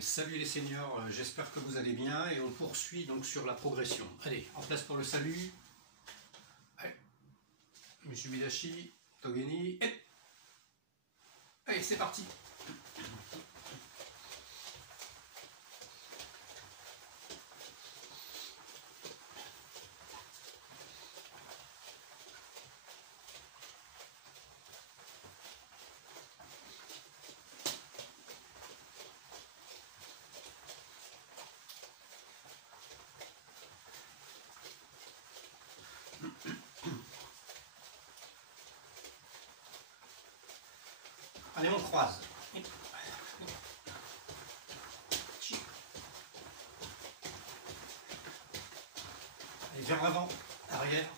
Salut les seniors, j'espère que vous allez bien et on poursuit donc sur la progression. Allez, en place pour le salut. Allez, Mitsubishi, Togeni, et... Allez, c'est parti. Allez, on croise. Allez, vers l'avant, arrière.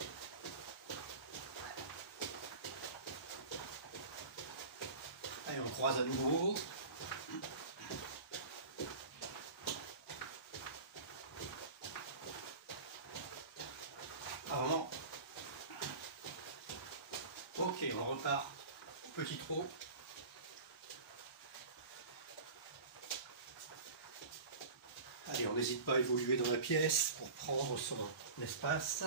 Allez, on croise à nouveau. Avant. Ok, on repart. Petit trot. Allez, on n'hésite pas à évoluer dans la pièce pour prendre son espace.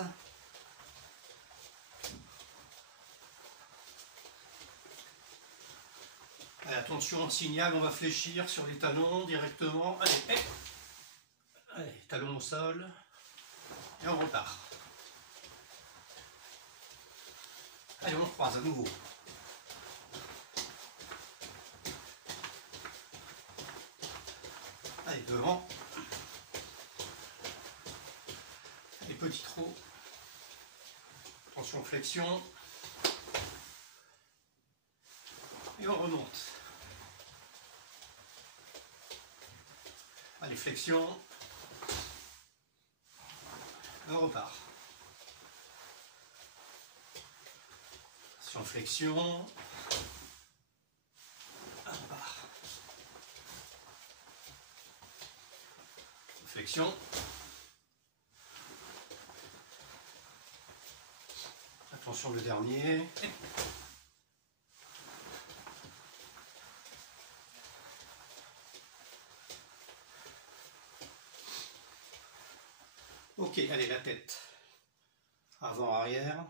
Allez, attention, signal, on va fléchir sur les talons directement. Allez, allez, talons au sol. Et on repart. Allez, on croise à nouveau. Allez, devant. Allez, petit trot. Attention, flexion. Et on remonte. Allez, flexion. Et on repart. Attention, flexion. On repart. Flexion. Attention le dernier. Ok, allez, la tête. Avant, arrière.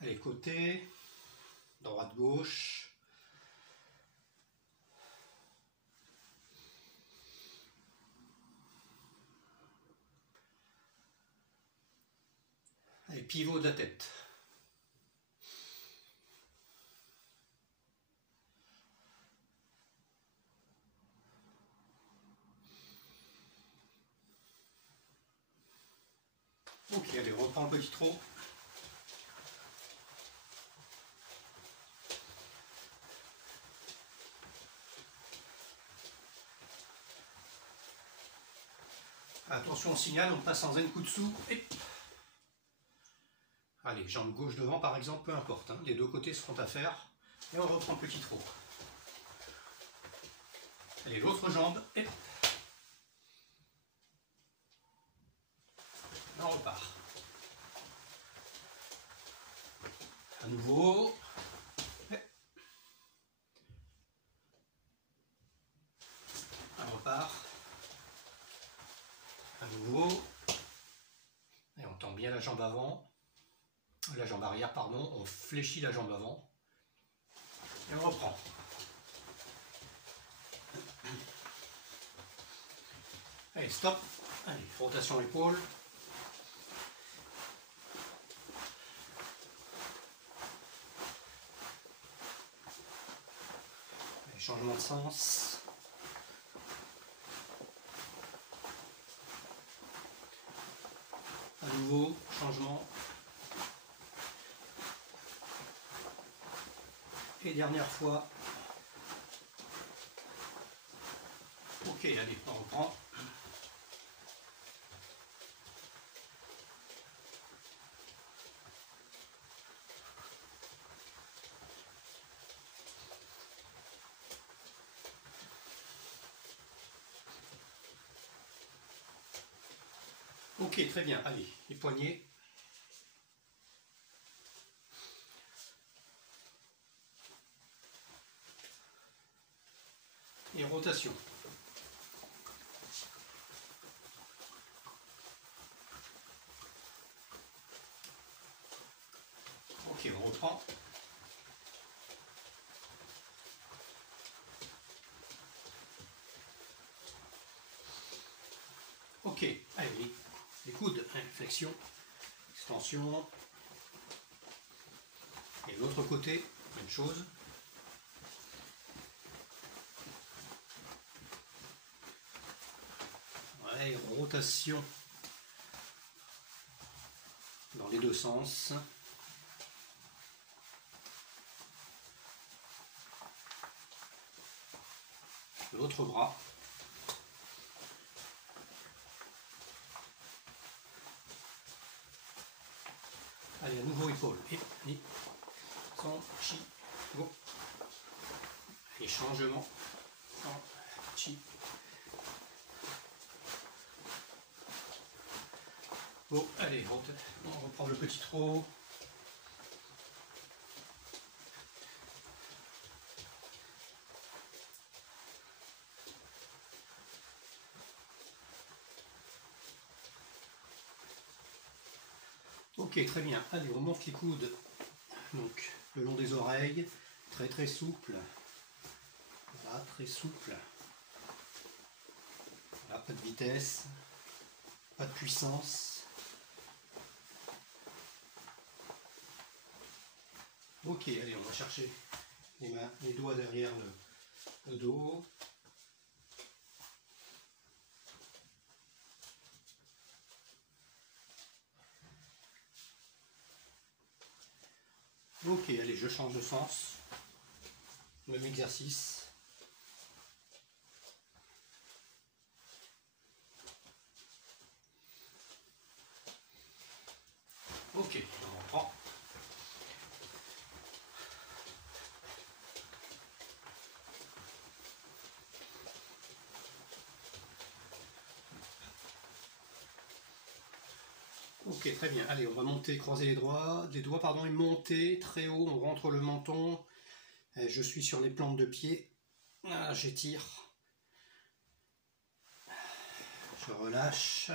Allez, côté. Droite, gauche. Allez, pivot de la tête. Ok, allez, on reprend le petit trot. Attention au signal, on passe en Zenkutsu. Et... Allez, jambe gauche devant par exemple, peu importe. Hein, les deux côtés seront à faire. Et on reprend le petit trot. Allez, l'autre jambe. Et... on repart. À nouveau. Et... on repart. À nouveau. Et on tend bien la jambe avant. La jambe arrière, pardon. On fléchit la jambe avant. Et on reprend. Allez, stop. Allez, rotation épaule. Allez, changement de sens. À nouveau, changement. Et dernière fois. Ok, allez, on reprend. Ok, très bien. Allez, les poignets. et rotation. Ok, on reprend. Ok, allez, les coudes, flexion, extension. Et l'autre côté, même chose. Ouais, rotation dans les deux sens. L'autre bras. Allez, à nouveau épaule. Et son chi, go. Et changement. Son chi. Bon, allez, on reprend le petit trot. Ok, très bien. Allez, on monte les coudes. Donc, le long des oreilles, très très souple. Voilà, très souple. Voilà, pas de vitesse, pas de puissance. Ok, allez, on va chercher les mains, les doigts derrière le dos. Ok, allez, je change de sens. Même exercice. Ok, on reprend. Ok, très bien. Allez, on va monter, croiser les doigts, et monter très haut. On rentre le menton. Je suis sur les plantes de pied. Ah, j'étire. Je relâche.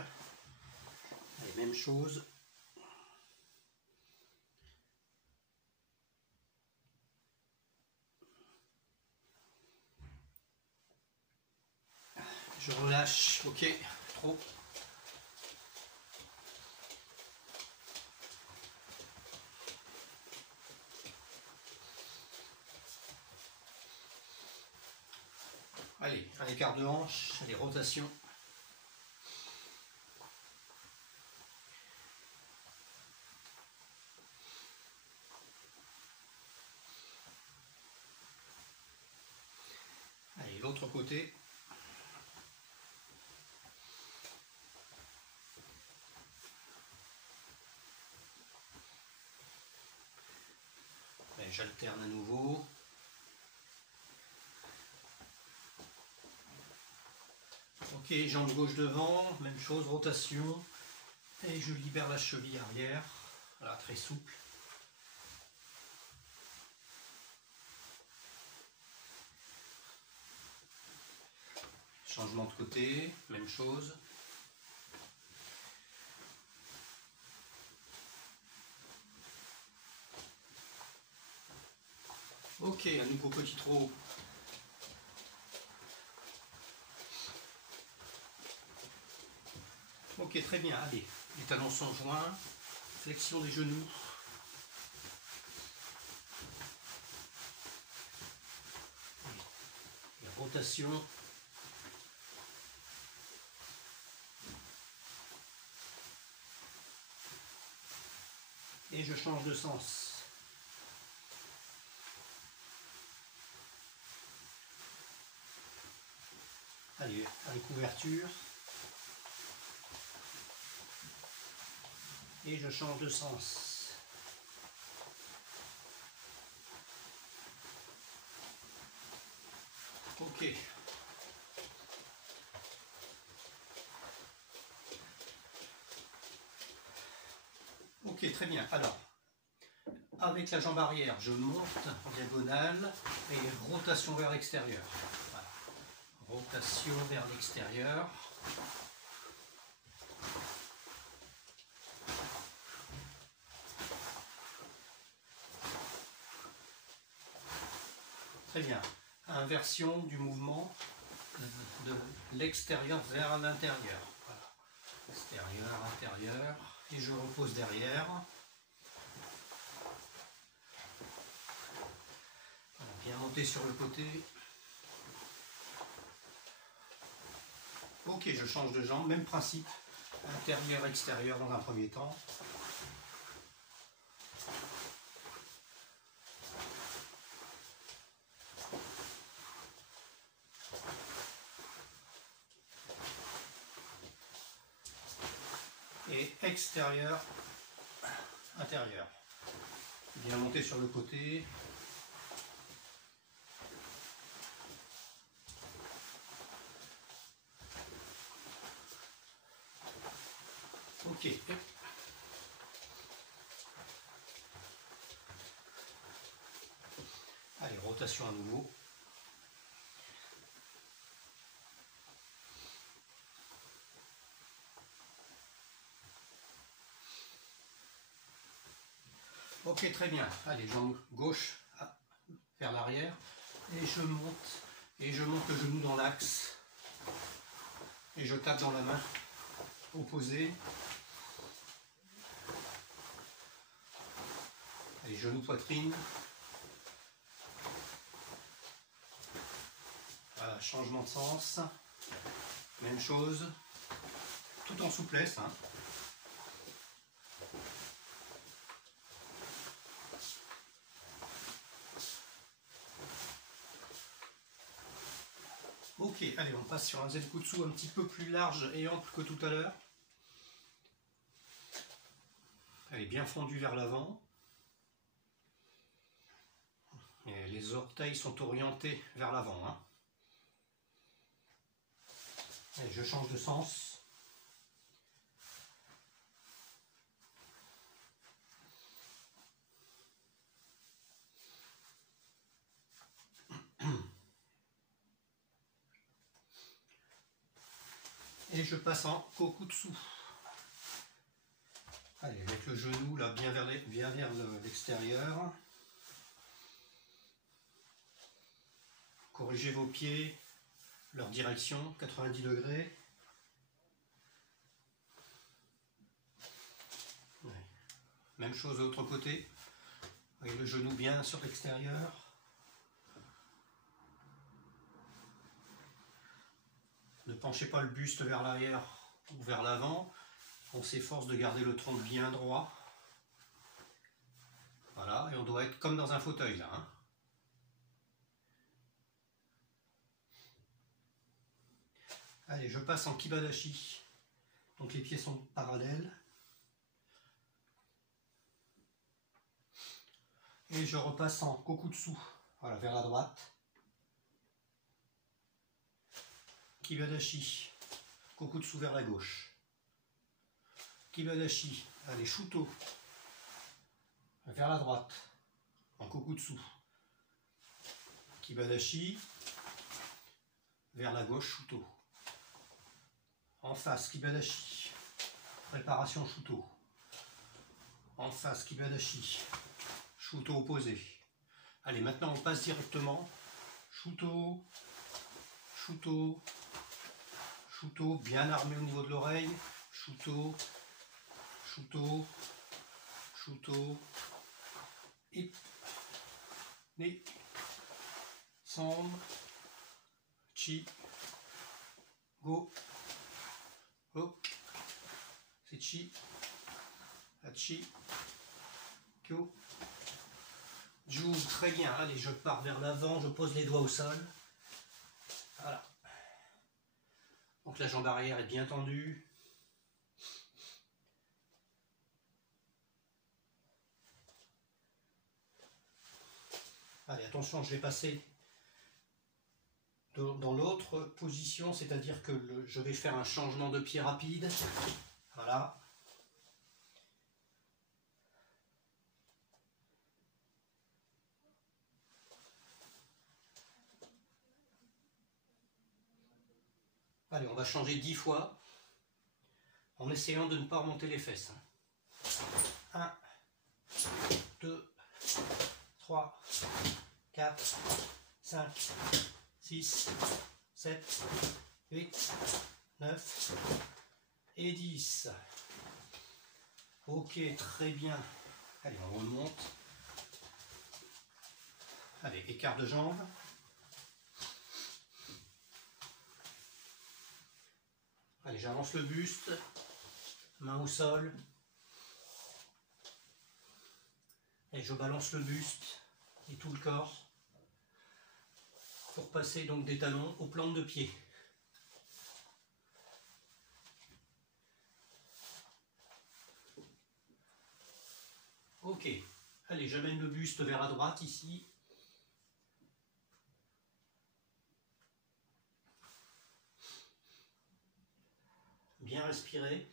Allez, même chose. Je relâche. Ok, trop. Allez, un écart de hanche, allez, rotation. Allez, l'autre côté. J'alterne à nouveau. Ok, jambe gauche devant, même chose, rotation. Et je libère la cheville arrière. Voilà, très souple. Changement de côté, même chose. Ok, un nouveau petit trot. Ok, très bien, allez. Les talons sont joints. Flexion des genoux. La rotation. Et je change de sens. Allez, avec couverture. Et je change de sens. Ok. Ok, très bien. Alors, avec la jambe arrière, je monte en diagonale et rotation vers l'extérieur. Voilà. Rotation vers l'extérieur. Très bien. Inversion du mouvement de l'extérieur vers l'intérieur. Voilà. Extérieur, intérieur. Et je repose derrière. Voilà, bien monter sur le côté. Ok, je change de jambe. Même principe. Intérieur, extérieur dans un premier temps. Et extérieur, intérieur. Bien monter sur le côté. Ok. Allez, rotation à nouveau. Ok, très bien. Allez, jambe gauche vers l'arrière. Et je monte. Et je monte le genou dans l'axe. Et je tape dans la main opposée. Allez, genou poitrine. Voilà, changement de sens. Même chose. Tout en souplesse. Hein. Ok, allez, on passe sur un Zenkutsu un petit peu plus large et ample que tout à l'heure. Allez, bien fondu vers l'avant. Les orteils sont orientés vers l'avant. Hein. Allez, je change de sens. Et je passe en Kokutsu. Allez, avec le genou là bien vers l'extérieur. Corrigez vos pieds, leur direction, 90 degrés. Ouais. Même chose de l'autre côté, avec le genou bien sur l'extérieur. Ne penchez pas le buste vers l'arrière ou vers l'avant. On s'efforce de garder le tronc bien droit. Voilà, et on doit être comme dans un fauteuil là. Hein. Allez, je passe en Kibadashi. Donc les pieds sont parallèles. Et je repasse en Kokutsu. Voilà, vers la droite. Kibadashi. Kokutsu vers la gauche. Kibadashi. Allez, Shuto. Vers la droite. En Kokutsu. Kibadashi. Vers la gauche, Shuto. En face, Kibadashi. Préparation Shuto. En face, Kibadashi. Shuto opposé. Allez, maintenant on passe directement. Shuto. Shuto. Shuto, bien armé au niveau de l'oreille. Shuto. Shuto. Shuto. Et. Né. Sombre. Chi. Go. Hop. C'est Chi. Hachi. Kyo. Ju. Très bien. Allez, je pars vers l'avant. Je pose les doigts au sol. Voilà. Donc la jambe arrière est bien tendue. Allez, attention, je vais passer dans l'autre position, c'est-à-dire que je vais faire un changement de pied rapide. Voilà. Allez, on va changer 10 fois en essayant de ne pas remonter les fesses. 1, 2, 3, 4, 5, 6, 7, 8, 9 et 10. Ok, très bien. Allez, on remonte. Allez, écart de jambes. Allez, j'avance le buste, main au sol. Et je balance le buste et tout le corps pour passer donc des talons aux plantes de pied. Ok, allez, j'amène le buste vers la droite ici. Bien respirer.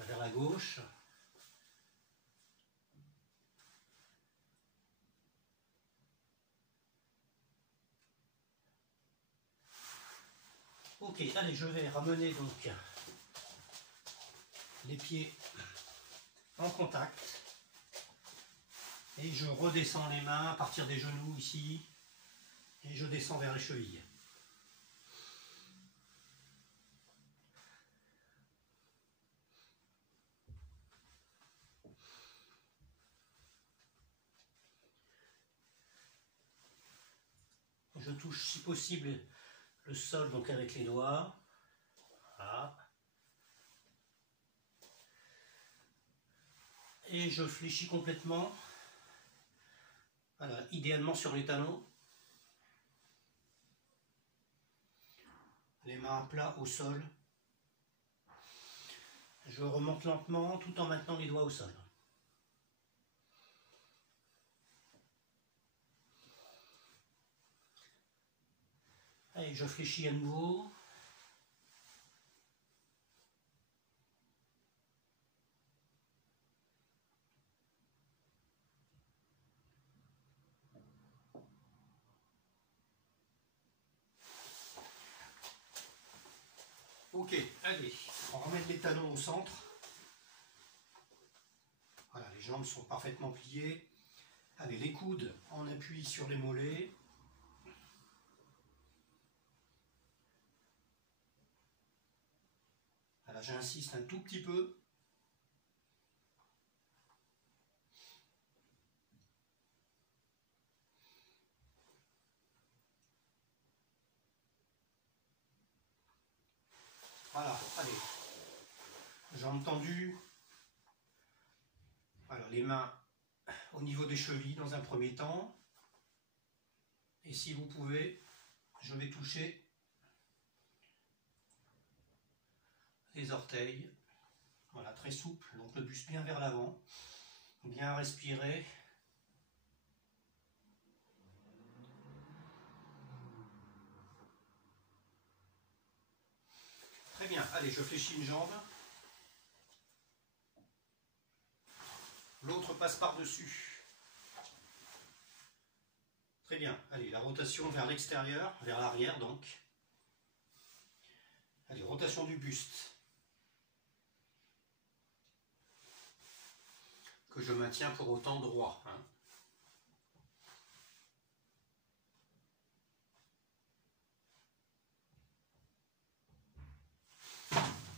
Vers la gauche. Ok, allez, je vais ramener donc les pieds en contact. Et je redescends les mains à partir des genoux ici. Et je descends vers les chevilles. Je touche si possible le sol donc avec les doigts. Voilà. Et je fléchis complètement. Voilà, idéalement sur les talons. Les mains à plat au sol. Je remonte lentement tout en maintenant les doigts au sol. Allez, je fléchis à nouveau. Ok, allez, on ramène les talons au centre. Voilà, les jambes sont parfaitement pliées. Allez, les coudes en appui sur les mollets. Voilà, j'insiste un tout petit peu. Voilà, allez. Jambes tendues. Voilà, les mains au niveau des chevilles dans un premier temps. Et si vous pouvez, je vais toucher les orteils. Voilà, très souple, donc le buste bien vers l'avant. Bien respirer. Très bien, allez, je fléchis une jambe. L'autre passe par-dessus. Très bien, allez, la rotation vers l'extérieur, vers l'arrière donc. Allez, rotation du buste. Que je maintiens pour autant droit. Hein.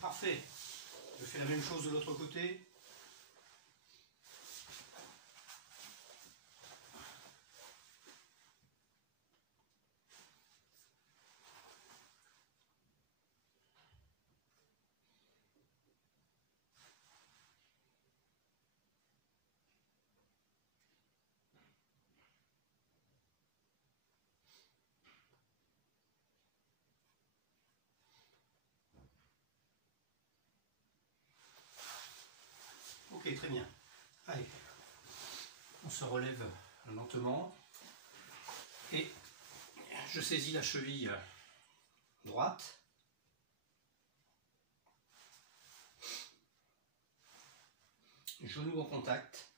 Parfait. Je fais la même chose de l'autre côté. Ok, très bien. Allez, on se relève lentement. Et je saisis la cheville droite. Genou en contact.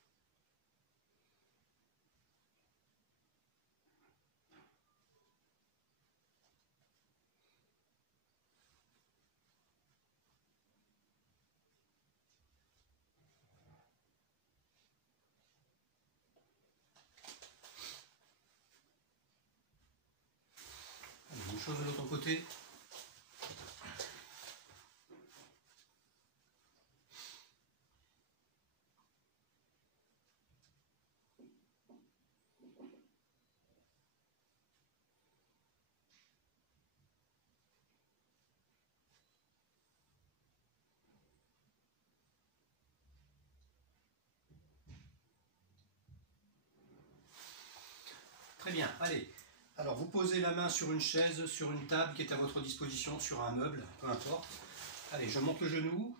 chose de l'autre côté. Très bien, allez. Alors vous posez la main sur une chaise, sur une table qui est à votre disposition, sur un meuble, peu importe. Allez, je monte le genou,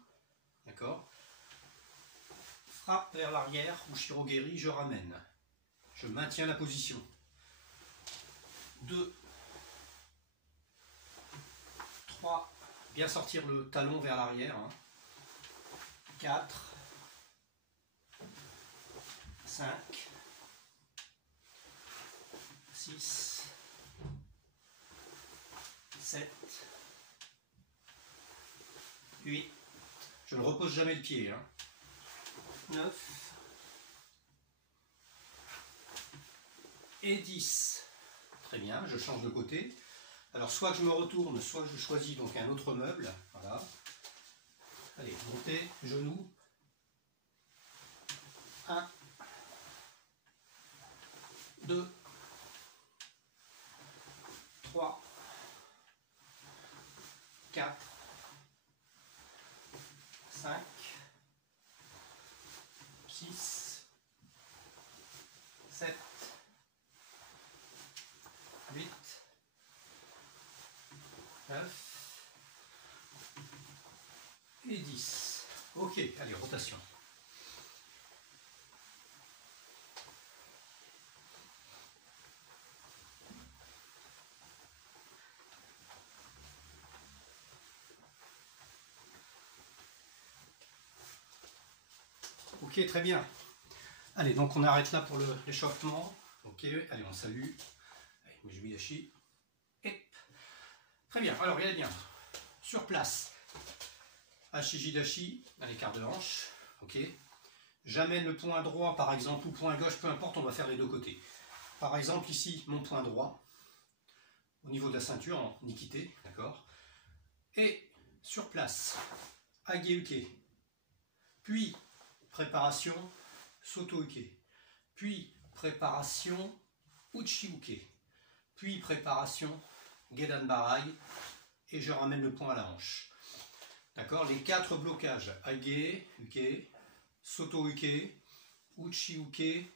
d'accord. Frappe vers l'arrière, ou shirogeri, je ramène. Je maintiens la position. 2, 3, bien sortir le talon vers l'arrière. 4, 5, 6, 7, 8, je ne repose jamais le pied, 9 et 10. Très bien, je change de côté. Alors soit je me retourne, soit je choisis donc un autre meuble. Voilà. Allez, montez, genoux. 1, 2, 3, 4, 5, 6, 7, 8, 9 et 10. Ok, allez, rotation. Ok, très bien. Allez, donc on arrête là pour l'échauffement. Ok, allez, on salue. Allez, Mizumidashi. Et très bien, alors regardez bien. Sur place, Ashijidashi, à l'écart de hanche. Ok. J'amène le poing droit, par exemple, ou poing gauche, peu importe, on va faire les deux côtés. Par exemple, ici, mon poing droit, au niveau de la ceinture, en nikité, d'accord. Et sur place, Ageuke. Puis, préparation Soto-uke, puis préparation Uchi-uke, puis préparation Gedan Barai, et je ramène le poing à la hanche. D'accord. Les 4 blocages, Age, Uke, Soto-uke, Uchi-uke,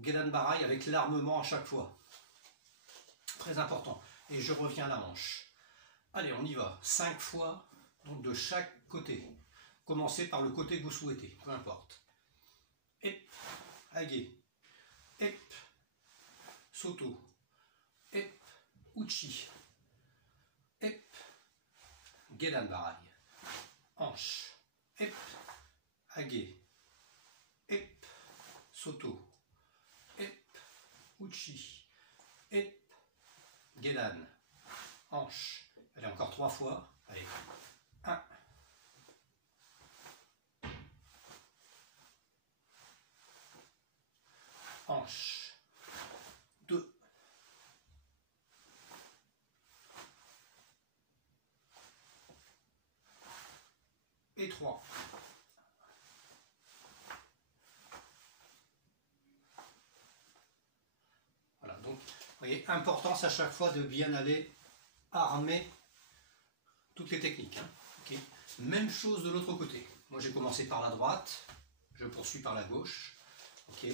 Gedan Barai, avec l'armement à chaque fois. Très important. Et je reviens à la hanche. Allez, on y va. 5 fois, donc de chaque côté. Commencez par le côté que vous souhaitez, peu importe. Ep, Age, Ep, Soto, Ep, Uchi, Ep, Gedan Barai, hanche, Ep, Age, Ep, Soto, Ep, Uchi, Ep, Gedan, hanche. Allez, encore 3 fois. Allez, 1, hanche, 2, et 3. Voilà, donc, vous voyez, importance à chaque fois de bien aller armer toutes les techniques. Okay. Même chose de l'autre côté. Moi, j'ai commencé par la droite, je poursuis par la gauche. Ok.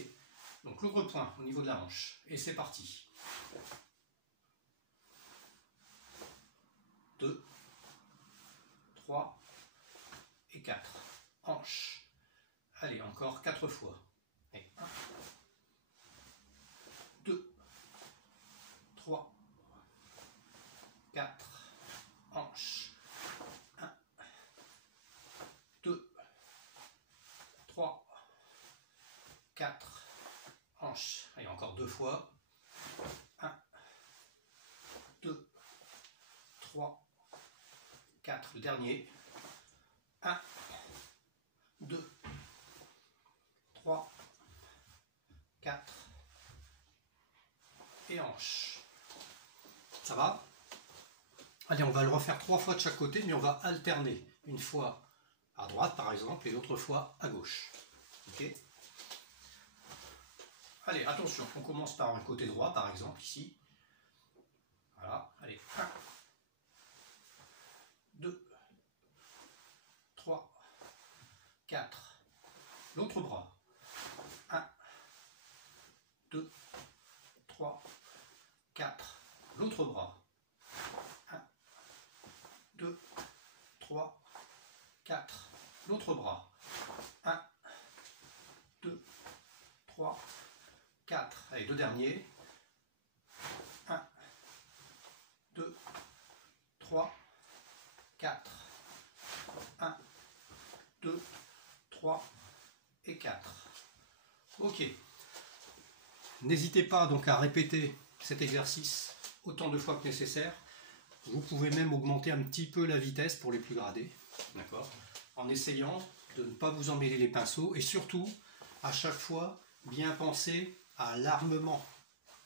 Donc, l'ouvre-point au niveau de la hanche. Et c'est parti. 2, 3 et 4. Hanche. Allez, encore 4 fois. Et 1, 2, 3, 4. Hanche. 1, 2, 3, 4. Hanche. Allez, encore 2 fois. 1, 2, 3, 4. Le dernier. 1, 2, 3, 4. Et hanche. Ça va? Allez, on va le refaire 3 fois de chaque côté, mais on va alterner. Une fois à droite, par exemple, et l'autre fois à gauche. Ok. Allez, attention, on commence par un côté droit, par exemple, ici. Voilà, allez, 1, 2, 3, 4. L'autre bras. 1, 2, 3, 4. L'autre bras. 1, 2, 3, 4. L'autre bras. 1, 2, 3, 4. Allez, deux derniers. 1, 2, 3, 4. 1, 2, 3 et 4. Ok. N'hésitez pas donc à répéter cet exercice autant de fois que nécessaire. Vous pouvez même augmenter un petit peu la vitesse pour les plus gradés. D'accord ? En essayant de ne pas vous emmêler les pinceaux et surtout, à chaque fois, bien penser à l'armement,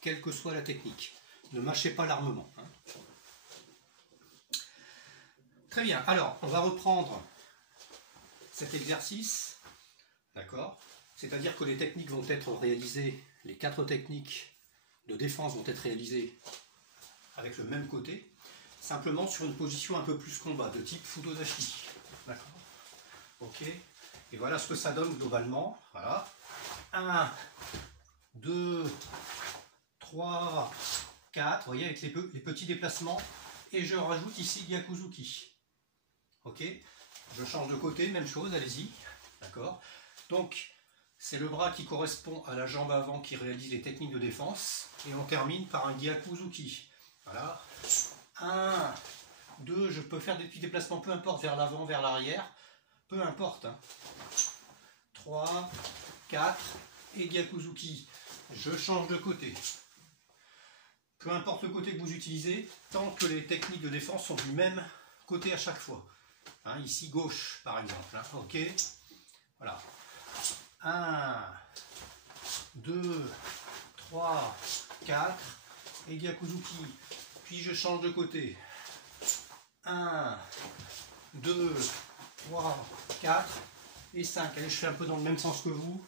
quelle que soit la technique. Ne mâchez pas l'armement. Hein. Très bien, alors on va reprendre cet exercice, d'accord? C'est-à-dire que les techniques vont être réalisées, les 4 techniques de défense vont être réalisées avec le même côté, simplement sur une position un peu plus combat, de type Futodashi. D'accord? Ok. Et voilà ce que ça donne globalement. Voilà. 1, 2, 3, 4. Vous voyez, avec les petits déplacements. Et je rajoute ici Gyakuzuki. Ok. Je change de côté, même chose, allez-y. D'accord. Donc, c'est le bras qui correspond à la jambe avant qui réalise les techniques de défense. Et on termine par un Gyakuzuki. Voilà. 1, 2, je peux faire des petits déplacements, peu importe, vers l'avant, vers l'arrière. Peu importe. Hein. 3, 4 et Gyakuzuki. Je change de côté. Peu importe le côté que vous utilisez, tant que les techniques de défense sont du même côté à chaque fois. Hein, ici, gauche, par exemple. Hein. Ok. Voilà. 1, 2, 3, 4 et Gyakuzuki. Puis je change de côté. 1, 2, 3, 4 et 5. Allez, je fais un peu dans le même sens que vous.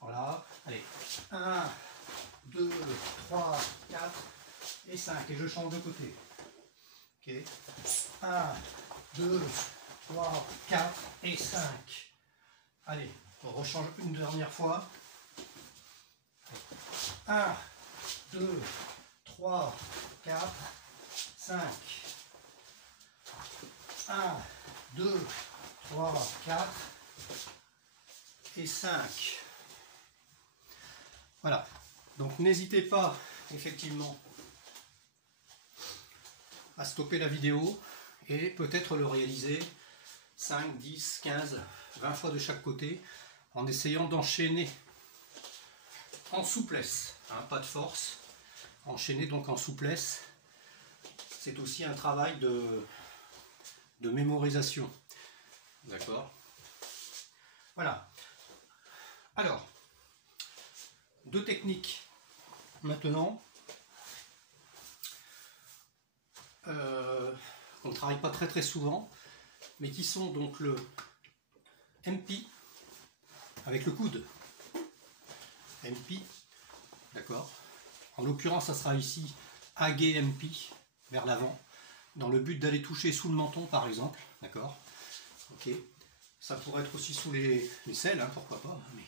Voilà. Allez. 1, 2, 3, 4 et 5. Et je change de côté. Ok. 1, 2, 3, 4 et 5. Allez, on rechange une dernière fois. 1, 2, 3, 4, 5. 1, 2, 3, 4 et 5. Voilà. Donc n'hésitez pas, effectivement, à stopper la vidéo et peut-être le réaliser 5, 10, 15, 20 fois de chaque côté en essayant d'enchaîner en souplesse, hein, pas de force, enchaîner donc en souplesse. C'est aussi un travail de mémorisation. D'accord? Voilà. Alors, 2 techniques maintenant. On ne travaille pas très souvent, mais qui sont donc le MP avec le coude. MP, d'accord. En l'occurrence, ça sera ici Age MP vers l'avant, dans le but d'aller toucher sous le menton, par exemple, d'accord. Ok. Ça pourrait être aussi sous les selles, hein, pourquoi pas. Mais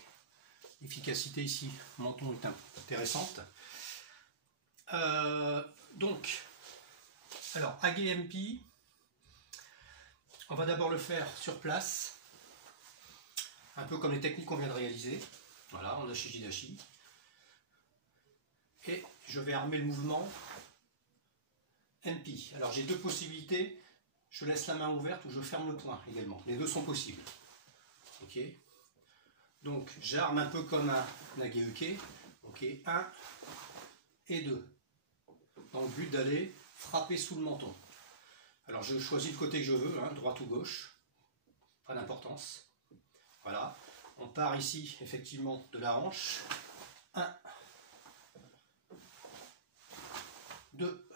l'efficacité ici, menton est intéressante. Donc, alors Age MP, on va d'abord le faire sur place, un peu comme les techniques qu'on vient de réaliser. Voilà, on a Shijidashi. Et je vais armer le mouvement MP. Alors j'ai 2 possibilités, je laisse la main ouverte ou je ferme le poing également. Les 2 sont possibles. Ok. Donc j'arme un peu comme un Nageuke. Ok, 1 et 2. Dans le but d'aller frapper sous le menton. Alors je choisis le côté que je veux, hein, droite ou gauche. Pas d'importance. Voilà. On part ici effectivement de la hanche. 1, 2,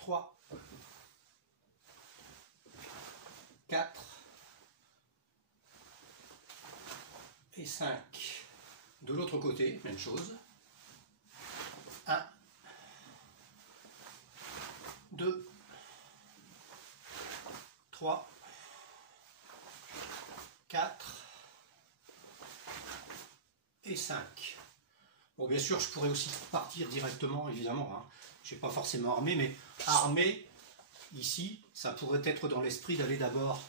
3, 4 et 5. De l'autre côté, même chose. 1, 2, 3, 4 et 5. Bon, bien sûr, je pourrais aussi partir directement, évidemment. Hein. Je n'ai pas forcément armé, mais armé, ici, ça pourrait être dans l'esprit d'aller d'abord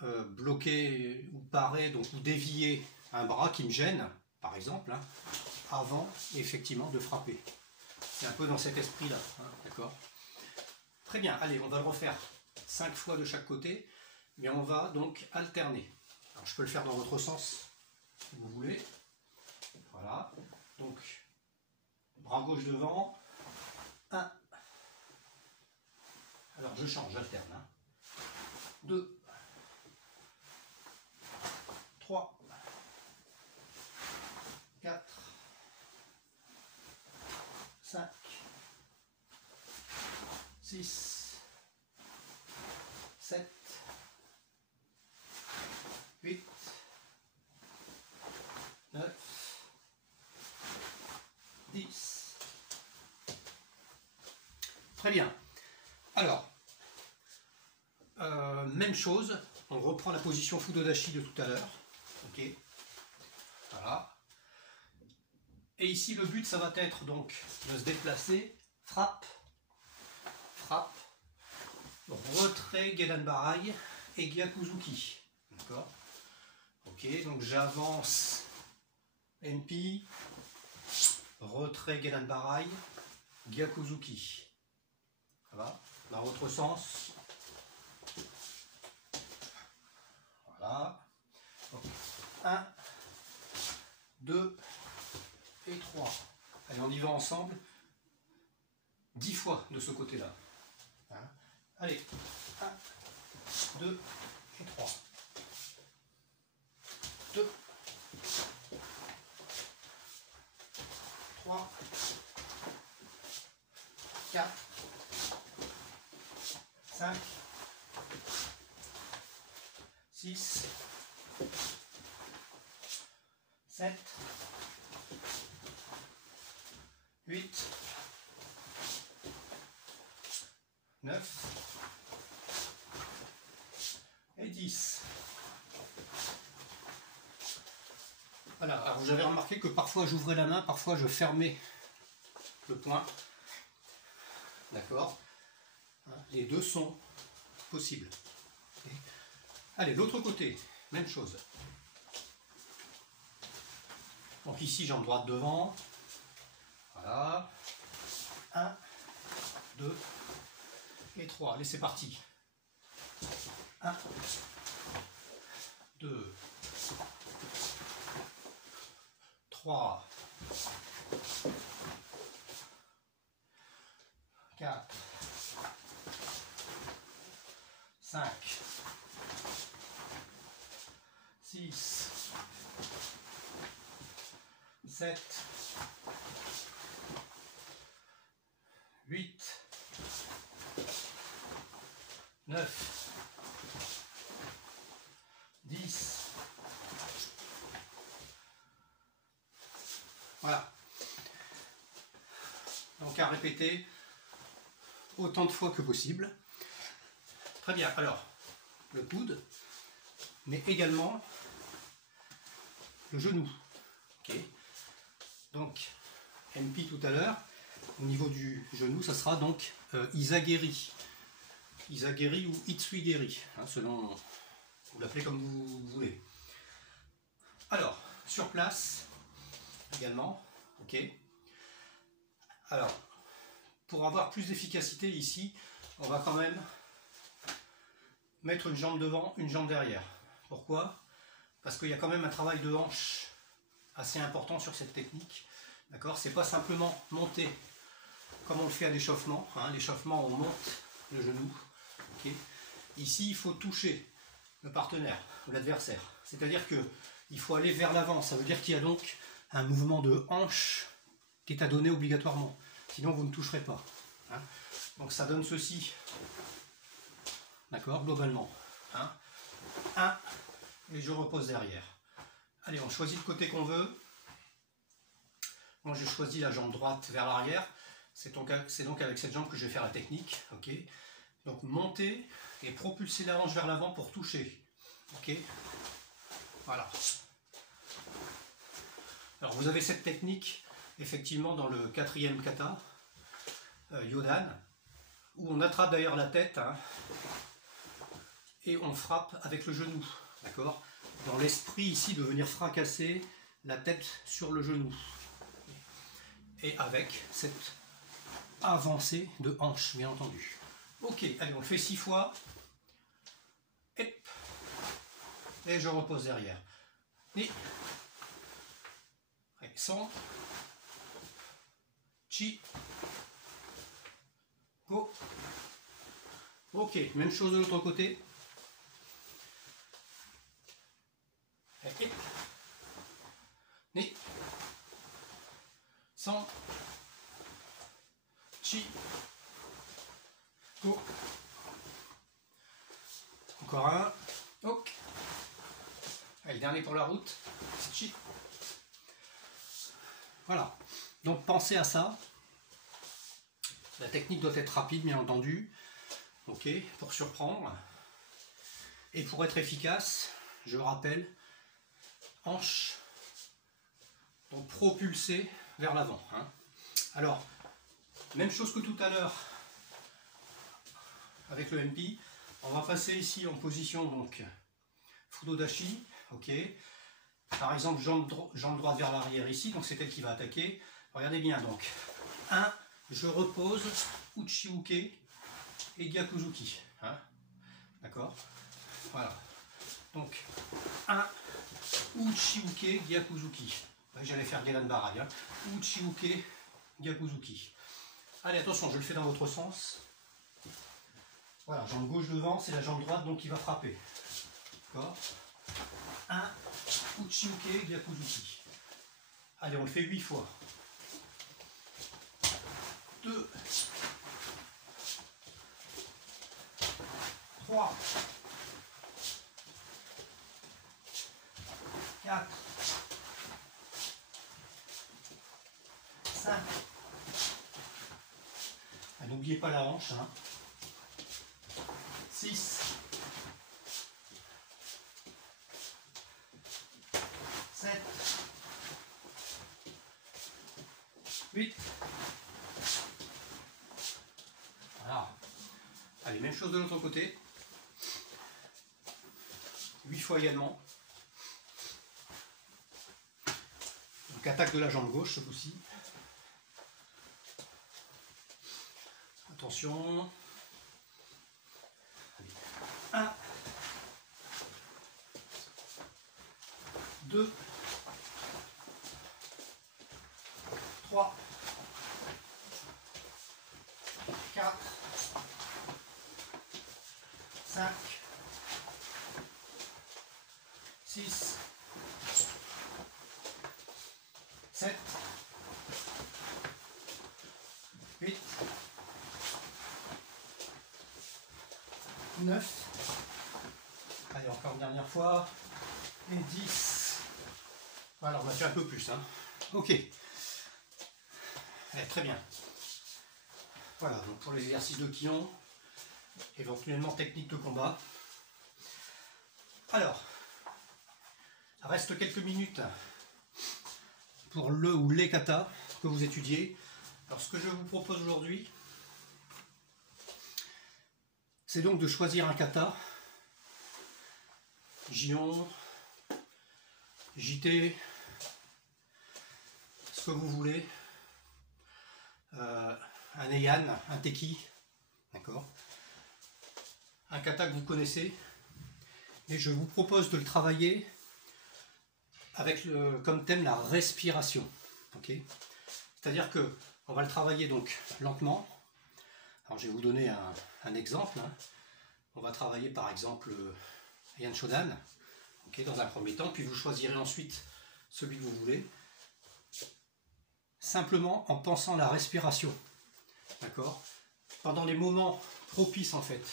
bloquer ou parer, donc ou dévier un bras qui me gêne, par exemple, hein, avant, effectivement, de frapper. C'est un peu dans cet esprit-là, hein, d'accord? Très bien, allez, on va le refaire 5 fois de chaque côté, mais on va donc alterner. Alors, je peux le faire dans votre sens, si vous voulez. Voilà, donc, bras gauche devant, 1. Alors, je change, j'alterne. Hein. 2, 3, 4, 5, 6, 7, 8, 9, 10. Très bien. Alors, même chose, on reprend la position Fudodashi de tout à l'heure. Ok. Voilà. Et ici, le but, ça va être donc de se déplacer, frappe, frappe, retrait, Gedanbarai et Gyakuzuki. D'accord. Ok, donc j'avance, NP, retrait, Gedanbarai, Gyakuzuki. Ça va. Dans l'autre sens. Voilà. Donc, 1, 2 et 3. Allez, on y va ensemble. 10 fois de ce côté-là. Hein. Allez, 1, 2 et 3. 2, 3, 4, 5, 6, 7, 8, 9 et 10. Voilà, alors j'avais remarqué que parfois j'ouvrais la main, parfois je fermais le poing. D'accord. Les deux sont possibles. Allez, l'autre côté, même chose. Donc ici, jambe droite devant. Voilà. 1, 2 et 3. Allez, c'est parti. 1, 2, 3, 4, 5, 6, 7, 8, 9, 10. Voilà. Donc à répéter autant de fois que possible. Très bien. Alors, le coude, mais également le genou. Ok. Donc, MP tout à l'heure, au niveau du genou, ça sera donc Isageri. Isageri ou Itsuigeri, hein, selon, vous l'appelez comme vous voulez. Alors, sur place, également, ok. Alors, pour avoir plus d'efficacité ici, on va quand même mettre une jambe devant, une jambe derrière. Pourquoi? Parce qu'il y a quand même un travail de hanche assez important sur cette technique. D'accord? C'est pas simplement monter comme on le fait à l'échauffement. Hein. L'échauffement, on monte le genou. Okay. Ici, il faut toucher le partenaire ou l'adversaire. C'est-à-dire qu'il faut aller vers l'avant. Ça veut dire qu'il y a donc un mouvement de hanche qui est à donner obligatoirement. Sinon, vous ne toucherez pas. Hein. Donc ça donne ceci. D'accord, globalement. Hein. 1, et je repose derrière. Allez, on choisit le côté qu'on veut. Moi, je choisis la jambe droite vers l'arrière. C'est donc avec cette jambe que je vais faire la technique. Ok. Donc monter et propulser la hanche vers l'avant pour toucher. Ok. Voilà. Alors vous avez cette technique effectivement dans le 4e kata, Yodan, où on attrape d'ailleurs la tête, hein, et on frappe avec le genou. D'accord. Dans l'esprit ici de venir fracasser la tête sur le genou. Et avec cette avancée de hanche, bien entendu. Ok, allez, on le fait 6 fois. Et je repose derrière. Et 100. Chi. Go. Ok, même chose de l'autre côté. Et ni 100 chi go. Encore un. Ok. Allez, dernier pour la route. Chi. Voilà. Donc pensez à ça. La technique doit être rapide, bien entendu. Ok, pour surprendre. Et pour être efficace, je rappelle, hanche, donc propulsée vers l'avant. Hein. Alors, même chose que tout à l'heure avec le MP. On va passer ici en position donc Fudodashi. Ok. Par exemple, jambe droite vers l'arrière ici, donc c'est elle qui va attaquer. Regardez bien donc. 1, je repose, Uchiuke et Gyakuzuki. Hein. D'accord. Voilà. Donc 1, Uchiuke, Gyakuzuki. J'allais faire Gedan Barai. Hein. Uchiuke, Gyakuzuki. Allez, attention, je le fais dans votre sens. Voilà, jambe gauche devant, c'est la jambe droite donc qui va frapper. D'accord. 1, Uchiuke, Gyakuzuki. Allez, on le fait 8 fois. 2, 3, 4, 5. N'oubliez pas la hanche. Hein. 6, 7, 8. Voilà. Allez, même chose de l'autre côté. 8 fois également. Donc attaque de la jambe gauche ce coup-ci. Attention. 1, 2, 3, 4, 5, 6, 7, 8, 9. Allez, encore une dernière fois. Et 10. Voilà, on a fait un peu plus. Hein. Ok. Allez, très bien. Voilà, donc pour les exercices de Kion, éventuellement technique de combat. Alors, il reste quelques minutes pour le ou les katas que vous étudiez. Alors, ce que je vous propose aujourd'hui, c'est donc de choisir un kata, Jion, JT, ce que vous voulez, un Heian, un Teki, d'accord, un kata que vous connaissez, et je vous propose de le travailler avec comme thème la respiration, ok. C'est-à-dire que on va le travailler donc lentement. Alors je vais vous donner un exemple. Hein. On va travailler par exemple Heian Shodan, okay, dans un premier temps, puis vous choisirez ensuite celui que vous voulez, simplement en pensant la respiration. D'accord? Pendant les moments propices, en fait,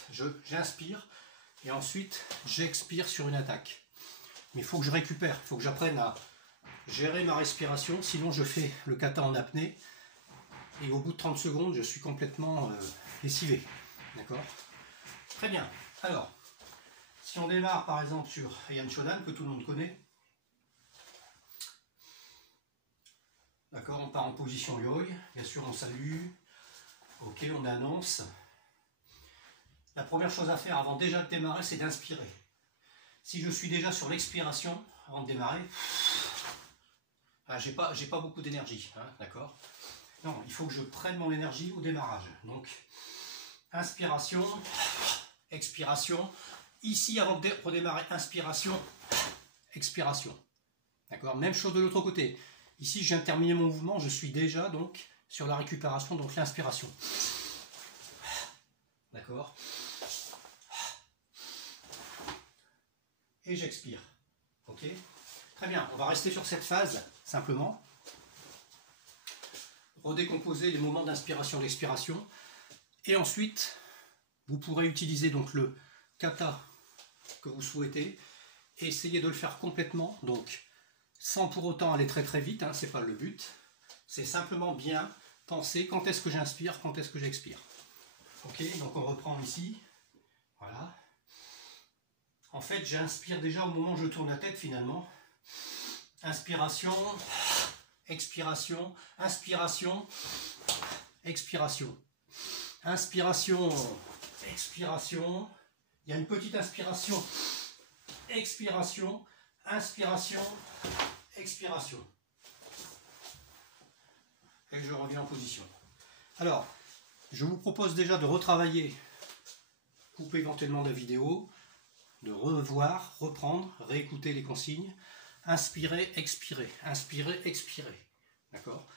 j'inspire et ensuite j'expire sur une attaque. Mais il faut que je récupère, il faut que j'apprenne à gérer ma respiration, sinon je fais le kata en apnée et au bout de 30 secondes, je suis complètement lessivé. D'accord? Très bien. Alors, si on démarre par exemple sur Heian Shodan, que tout le monde connaît, d'accord, on part en position Yoi, bien sûr on salue, ok, on annonce. La première chose à faire avant déjà de démarrer, c'est d'inspirer. Si je suis déjà sur l'expiration, avant de démarrer, j'ai pas beaucoup d'énergie, hein, d'accord? Non, il faut que je prenne mon énergie au démarrage. Donc, inspiration, expiration. Ici, avant de redémarrer, inspiration, expiration. D'accord? Même chose de l'autre côté. Ici, je viens de terminer mon mouvement, je suis déjà donc sur la récupération, donc l'inspiration. D'accord? Et j'expire. Ok? Très bien, on va rester sur cette phase, simplement. Redécomposer les moments d'inspiration et d'expiration. Et ensuite, vous pourrez utiliser donc le kata que vous souhaitez et essayer de le faire complètement, donc sans pour autant aller très très vite, hein, c'est pas le but. C'est simplement bien penser quand est-ce que j'inspire, quand est-ce que j'expire. Ok, donc on reprend ici. Voilà. En fait, j'inspire déjà au moment où je tourne la tête finalement. Inspiration, expiration, inspiration, expiration. Inspiration, expiration. Il y a une petite inspiration, expiration, inspiration, expiration. Et je reviens en position. Alors, je vous propose déjà de retravailler, couper éventuellement la vidéo, de revoir, reprendre, réécouter les consignes. Inspirer, expirer, inspirer, expirer. D'accord?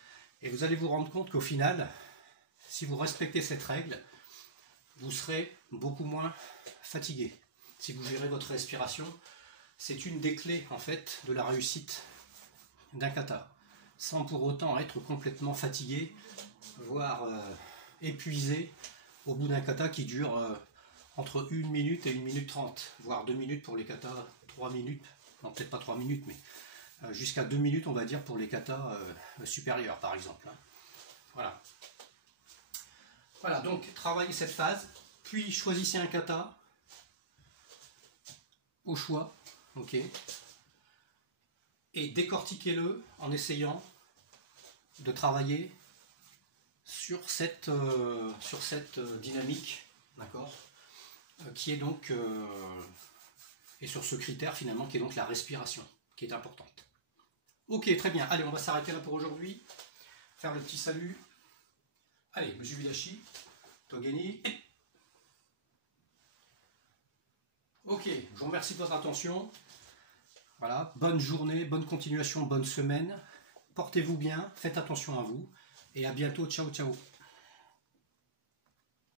Et vous allez vous rendre compte qu'au final, si vous respectez cette règle, vous serez beaucoup moins fatigué. Si vous gérez votre respiration, c'est une des clés en fait de la réussite d'un kata. Sans pour autant être complètement fatigué, voire épuisé au bout d'un kata qui dure entre 1 minute et 1 minute 30, voire 2 minutes pour les katas, 3 minutes. Non, peut-être pas 3 minutes, mais jusqu'à 2 minutes, on va dire, pour les katas supérieurs, par exemple. Voilà. Voilà, donc travaillez cette phase, puis choisissez un kata au choix, ok, et décortiquez-le en essayant de travailler sur cette dynamique, d'accord, qui est donc et sur ce critère finalement qui est donc la respiration, qui est importante. Ok, très bien. Allez, on va s'arrêter là pour aujourd'hui. Faire le petit salut. Allez, Musubidashi, Togeni. Ok, je vous remercie de votre attention. Voilà, bonne journée, bonne continuation, bonne semaine. Portez-vous bien, faites attention à vous. Et à bientôt. Ciao, ciao.